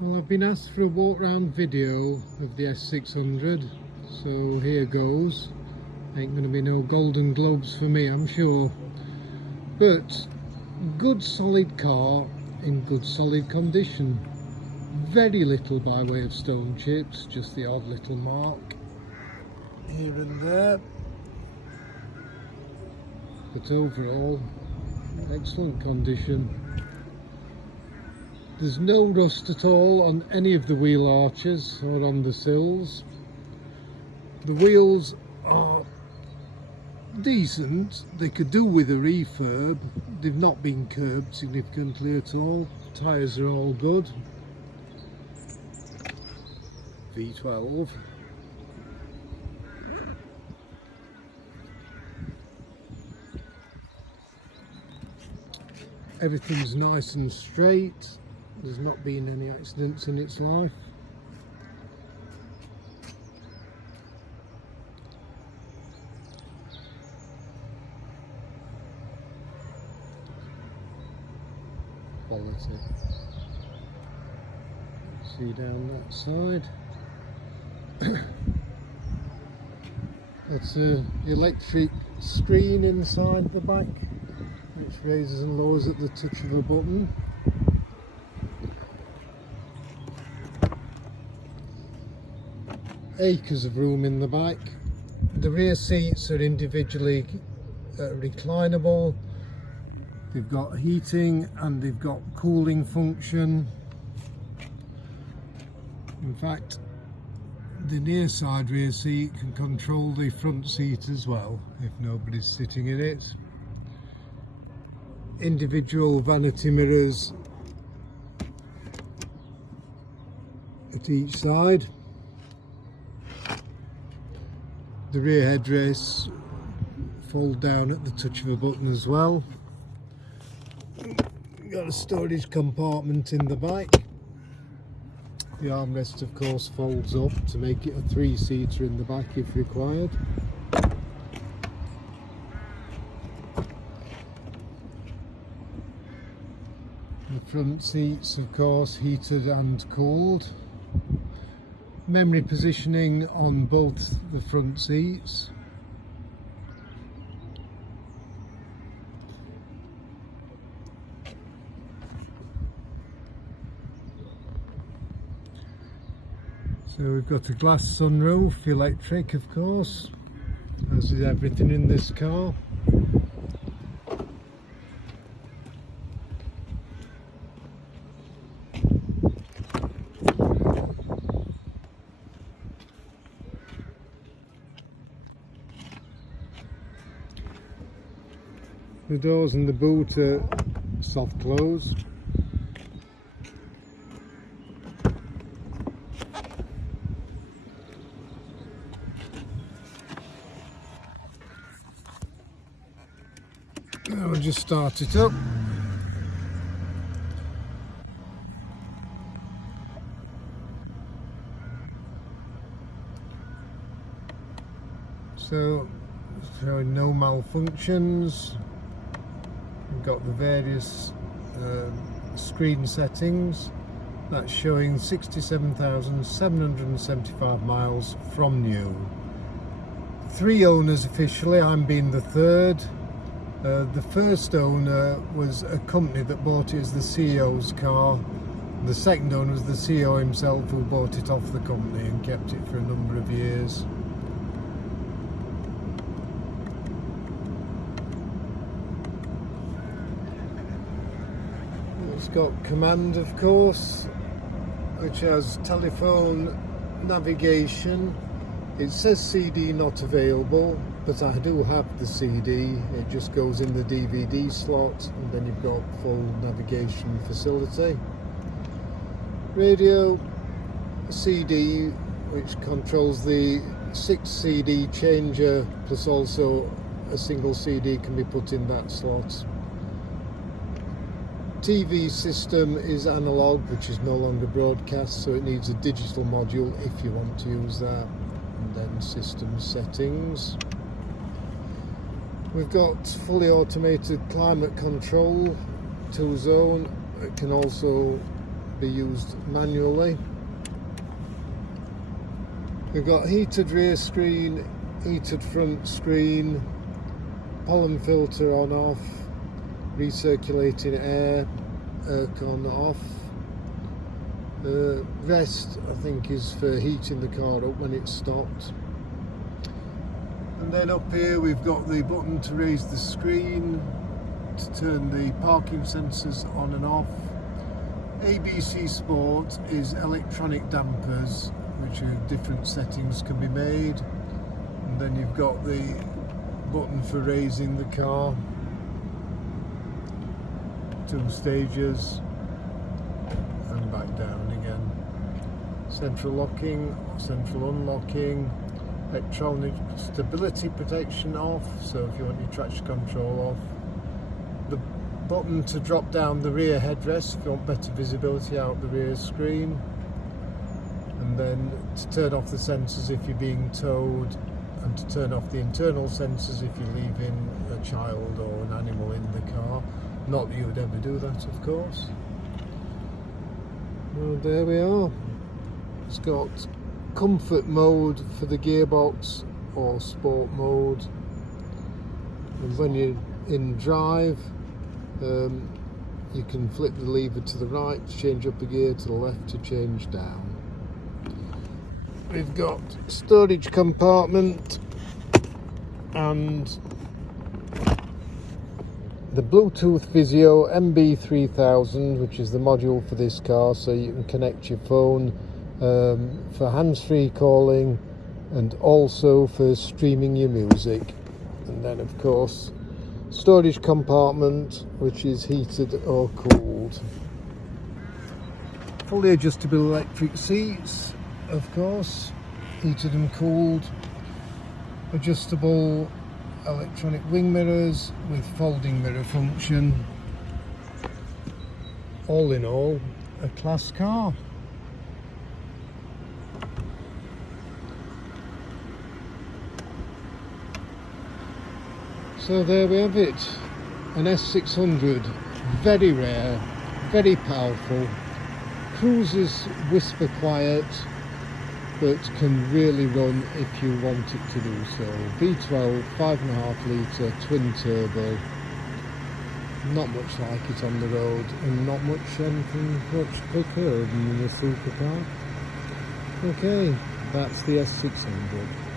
Well, I've been asked for a walk round video of the S600, so here goes. Ain't gonna be no golden globes for me, I'm sure. But good solid car in good solid condition. Very little by way of stone chips, just the odd little mark here and there. But overall, excellent condition. There's no rust at all on any of the wheel arches or on the sills. The wheels are decent. They could do with a refurb. They've not been curbed significantly at all. Tyres are all good. V12. Everything's nice and straight. There's not been any accidents in its life. Quality. See down that side. That's an electric screen inside the back, which raises and lowers at the touch of a button. Acres of room in the back. The rear seats are individually reclinable. They've got heating and they've got cooling function. In fact, the near side rear seat can control the front seat as well if nobody's sitting in it. Individual vanity mirrors at each side. The rear headrests fold down at the touch of a button as well. Got a storage compartment in the back. The armrest of course folds up to make it a three-seater in the back if required. The front seats of course heated and cooled. Memory positioning on both the front seats. So we've got a glass sunroof, electric of course, as is everything in this car. The doors and the boot are soft close. Now we'll just start it up. So, showing no malfunctions. We've got the various screen settings. That's showing 67,775 miles from new. 3 owners officially, I'm being the third. The first owner was a company that bought it as the CEO's car. The second owner was the CEO himself, who bought it off the company and kept it for a number of years. It's got command of course, which has telephone, navigation. It says CD not available, but I do have the CD. It just goes in the DVD slot and then you've got full navigation facility. Radio, CD, which controls the 6 CD changer, plus also a single CD can be put in that slot. TV system is analog, which is no longer broadcast, so it needs a digital module if you want to use that. And then system settings. We've got fully automated climate control, 2-zone. It can also be used manually. We've got heated rear screen, heated front screen, pollen filter on off, recirculating air, aircon off. Rest I think is for heating the car up when it's stopped. And then up here we've got the button to raise the screen, to turn the parking sensors on and off. ABC Sport is electronic dampers, which are different settings can be made. And then you've got the button for raising the car, 2 stages, and back down again. Central locking, central unlocking, electronic stability protection off, so if you want your traction control off. The button to drop down the rear headrest if you want better visibility out the rear screen. And then to turn off the sensors if you're being towed, and to turn off the internal sensors if you're leaving a child or an animal in the car. Not that you would ever do that, of course. Well, there we are. It's got comfort mode for the gearbox or sport mode. And when you're in drive, you can flip the lever to the right to change up a gear, to the left to change down. We've got storage compartment and the Bluetooth Vizio MB3000, which is the module for this car, so you can connect your phone for hands-free calling and also for streaming your music. And then of course storage compartment, which is heated or cooled. Fully adjustable electric seats, of course, heated and cooled. Adjustable electronic wing mirrors with folding mirror function. All in all, a class car. So there we have it, an S600, very rare, very powerful, cruises whisper quiet, but can really run if you want it to do so. V12, 5.5 litre, twin turbo, not much like it on the road, and not anything much quicker than the supercar. Okay, that's the S600.